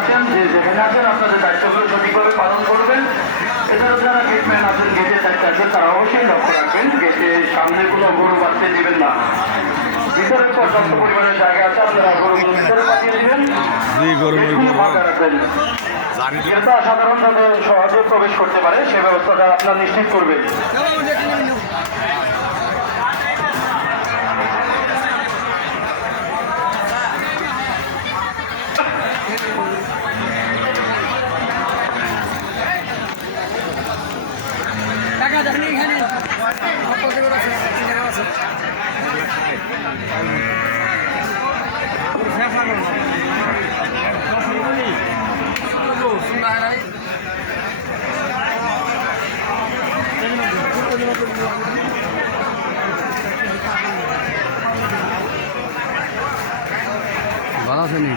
আছেন যে যেখানে আছেন আপনাদের দায়িত্বগুলো সঠিকভাবে পালন করবেন এছাড়াও যারা গেটম্যান আছেন গেটের দায়িত্বে আছেন তারা অবশ্যই লক্ষ্য রাখবেন গেটে সামনে কোনো গরু বাঁধতে দিবেন না ভিতরে পর্যাপ্ত পরিমাণের জায়গা আছে আপনারা গরুগুলো ভিতরে সাধারণভাবে সহজে প্রবেশ করতে পারে সে ব্যবস্থাটা আপনার নিশ্চিত করবেন। ভালো আছে নি